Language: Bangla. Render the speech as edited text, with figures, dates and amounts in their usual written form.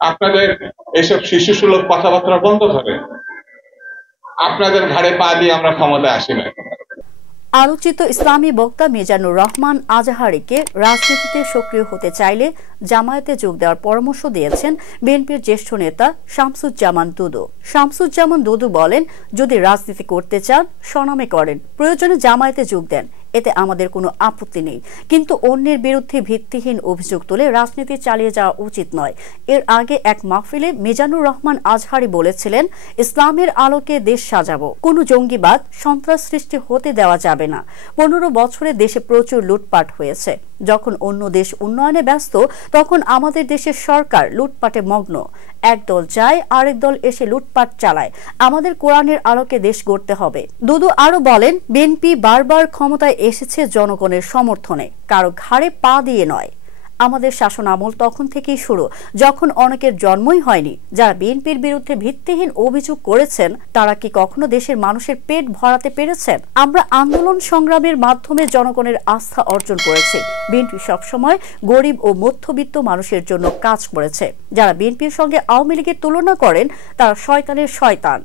আপনাদের এসব শিশুসুলভ কথাবার্তা বন্ধ করেন। আপনাদের ঘাড়ে পা দিয়ে আমরা ক্ষমতায় আসি না। আলোচিত ইসলামী বক্তা মিজানুর রহমান আজহারীকে রাজনীতিতে সক্রিয় হতে চাইলে জামায়াতে যোগ দেওয়ার পরামর্শ দিয়েছেন বিএনপির জ্যেষ্ঠ নেতা শামসুজ্জামান দুদু। শামসুজ্জামান দুদু বলেন, যদি রাজনীতি করতে চান স্বনামে করেন, প্রয়োজনে জামায়াতে যোগ দেন, এতে আমাদের কোনো আপত্তি নেই, কিন্তু অন্যের বিরুদ্ধে ভিত্তিহীন অভিযোগ তুলে রাজনীতি চালিয়ে যাওয়া উচিত নয়। এর আগে এক মাহফিলে মিজানুর রহমান আজহারী বলেছিলেন, ইসলামের আলোকে দেশ সাজাবো, কোনো জঙ্গিবাদ সন্ত্রাস সৃষ্টি হতে দেওয়া যাবে না। 15 বছরে দেশে প্রচুর লুটপাট হয়েছে, যখন অন্য দেশ উন্নয়নে ব্যস্ত তখন আমাদের দেশের সরকার লুটপাটে মগ্ন। এক দল যায়, আরেক দল এসে লুটপাট চালায়। আমাদের কোরআনের আলোকে দেশ গড়তে হবে। দুদু আরো বলেন, বিএনপি বারবার ক্ষমতায় এসেছে জনগণের সমর্থনে, কারো ঘাড়ে পা দিয়ে নয়। আমাদের শাসন আমল তখন থেকেই শুরু, যখন অনেকের জন্মই হয়নি। যারা বিএনপির বিরুদ্ধে ভিত্তিহীন অভিযোগ করেছেন, তারা কি কখনো দেশের মানুষের পেট ভরাতে পেরেছেন? আমরা আন্দোলন সংগ্রামের মাধ্যমে জনগণের আস্থা অর্জন করেছি। বিএনপি সবসময় গরিব ও মধ্যবিত্ত মানুষের জন্য কাজ করেছে। যারা বিএনপির সঙ্গে আওয়ামী লীগের তুলনা করেন, তারা শয়তানের শয়তান।